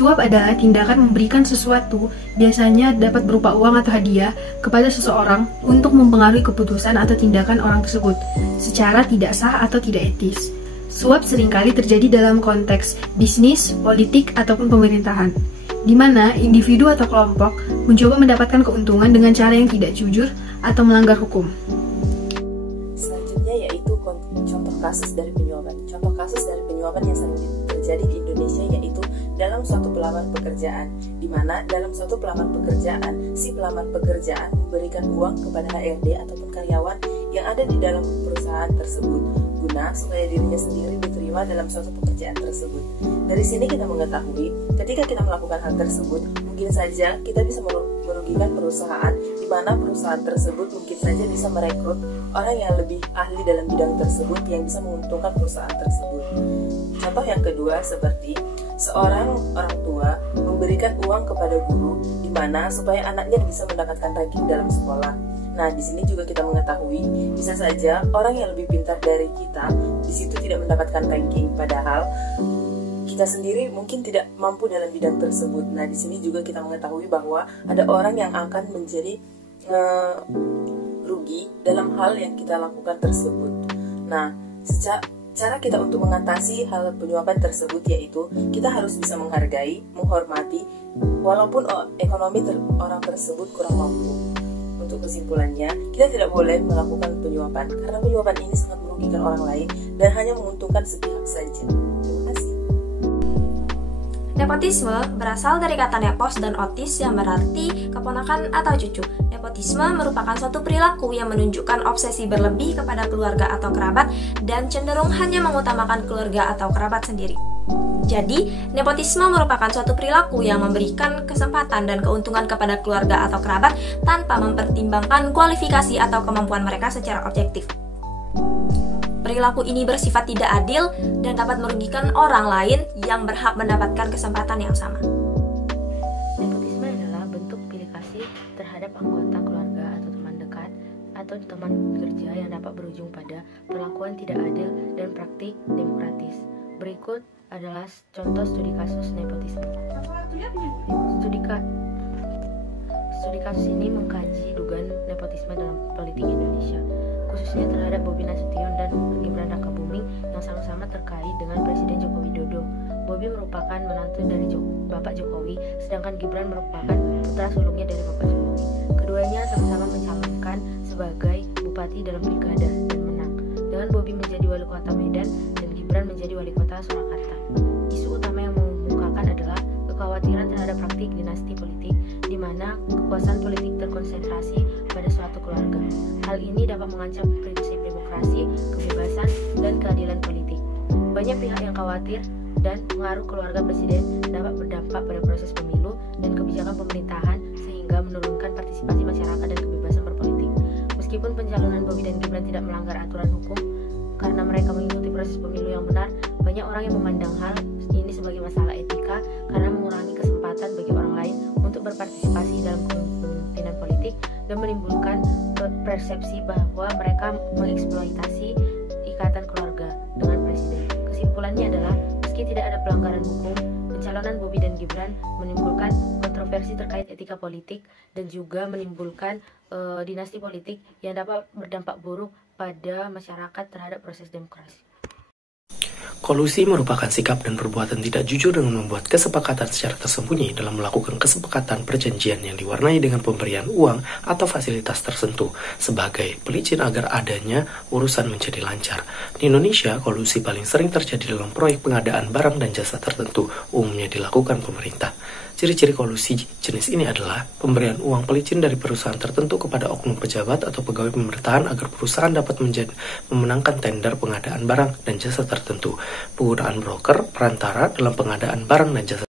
Suap adalah tindakan memberikan sesuatu, biasanya dapat berupa uang atau hadiah, kepada seseorang untuk mempengaruhi keputusan atau tindakan orang tersebut, secara tidak sah atau tidak etis. Suap seringkali terjadi dalam konteks bisnis, politik, ataupun pemerintahan, di mana individu atau kelompok mencoba mendapatkan keuntungan dengan cara yang tidak jujur atau melanggar hukum. Selanjutnya yaitu contoh kasus dari penyuapan. Contoh kasus dari penyuapan yang sering terjadi di Indonesia yaitu dalam suatu pelamar pekerjaan, di mana dalam suatu pelamar pekerjaan, si pelamar pekerjaan memberikan uang kepada HRD ataupun karyawan yang ada di dalam perusahaan tersebut, guna supaya dirinya sendiri diterima dalam suatu pekerjaan tersebut. Dari sini kita mengetahui, ketika kita melakukan hal tersebut, mungkin saja kita bisa merugikan perusahaan, di mana perusahaan tersebut mungkin saja bisa merekrut orang yang lebih ahli dalam bidang tersebut yang bisa menguntungkan perusahaan tersebut. Contoh yang kedua seperti seorang orang tua memberikan uang kepada guru, di mana supaya anaknya bisa mendapatkan ranking dalam sekolah. Nah, di sini juga kita mengetahui bisa saja orang yang lebih pintar dari kita di situ tidak mendapatkan ranking, padahal kita sendiri mungkin tidak mampu dalam bidang tersebut. Nah, di sini juga kita mengetahui bahwa ada orang yang akan menjadi rugi dalam hal yang kita lakukan tersebut. Nah, cara kita untuk mengatasi hal penyuapan tersebut yaitu kita harus bisa menghargai, menghormati, walaupun ekonomi orang tersebut kurang mampu. Untuk kesimpulannya, kita tidak boleh melakukan penyuapan karena penyuapan ini sangat merugikan orang lain dan hanya menguntungkan sepihak saja. Terima kasih. Nepotisme berasal dari kata nepos dan otis yang berarti keponakan atau cucu. Nepotisme merupakan suatu perilaku yang menunjukkan obsesi berlebih kepada keluarga atau kerabat dan cenderung hanya mengutamakan keluarga atau kerabat sendiri. Jadi, nepotisme merupakan suatu perilaku yang memberikan kesempatan dan keuntungan kepada keluarga atau kerabat tanpa mempertimbangkan kualifikasi atau kemampuan mereka secara objektif. Perilaku ini bersifat tidak adil dan dapat merugikan orang lain yang berhak mendapatkan kesempatan yang sama. Nepotisme adalah bentuk pilih kasih terhadap anggota keluarga atau teman dekat atau teman kerja yang dapat berujung pada perlakuan tidak adil dan praktik demokratis. Berikut adalah contoh studi kasus nepotisme. Studi kasus ini mengkaji dugaan nepotisme dalam politik Indonesia, khususnya terhadap Bobi Nasution dan Gibran Rakabuming yang sama-sama terkait dengan Presiden Joko Widodo. Bobi merupakan menantu dari Bapak Jokowi, sedangkan Gibran merupakan putra sulungnya dari Bapak Jokowi. Keduanya sama-sama mencalonkan sebagai bupati dalam pilkada dan menang, dengan Bobi menjadi wali kota Medan dan Gibran menjadi wali kota Surakarta. Isu utama yang mengemukakan adalah kekhawatiran terhadap praktik dinasti politik, di mana kekuasaan politik terkonsentrasi pada suatu keluarga. Hal ini dapat mengancam prinsip demokrasi, kebebasan, dan keadilan politik. Banyak pihak yang khawatir dan pengaruh keluarga presiden dapat berdampak pada proses pemilu dan kebijakan pemerintahan sehingga menurunkan partisipasi masyarakat dan kebebasan berpolitik. Meskipun pencalonan Bobi dan Gibran tidak melanggar aturan hukum karena mereka mengikuti proses pemilu yang benar, banyak orang yang memandang hal ini sebagai masalah etika karena mengurangi kesempatan bagi orang lain untuk berpartisipasi dalam kepemimpinan politik dan menimbulkan persepsi bahwa mereka mengeksploitasi ikatan keluarga dengan presiden. Kesimpulannya adalah, meski tidak ada pelanggaran hukum, pencalonan Bobi dan Gibran menimbulkan kontroversi terkait etika politik dan juga menimbulkan dinasti politik yang dapat berdampak buruk pada masyarakat terhadap proses demokrasi. Kolusi merupakan sikap dan perbuatan tidak jujur dengan membuat kesepakatan secara tersembunyi dalam melakukan kesepakatan perjanjian yang diwarnai dengan pemberian uang atau fasilitas tertentu sebagai pelicin agar adanya urusan menjadi lancar. Di Indonesia, kolusi paling sering terjadi dalam proyek pengadaan barang dan jasa tertentu, umumnya dilakukan pemerintah. Ciri-ciri kolusi jenis ini adalah pemberian uang pelicin dari perusahaan tertentu kepada oknum pejabat atau pegawai pemerintahan agar perusahaan dapat memenangkan tender pengadaan barang dan jasa tertentu, penggunaan broker, perantara dalam pengadaan barang dan jasa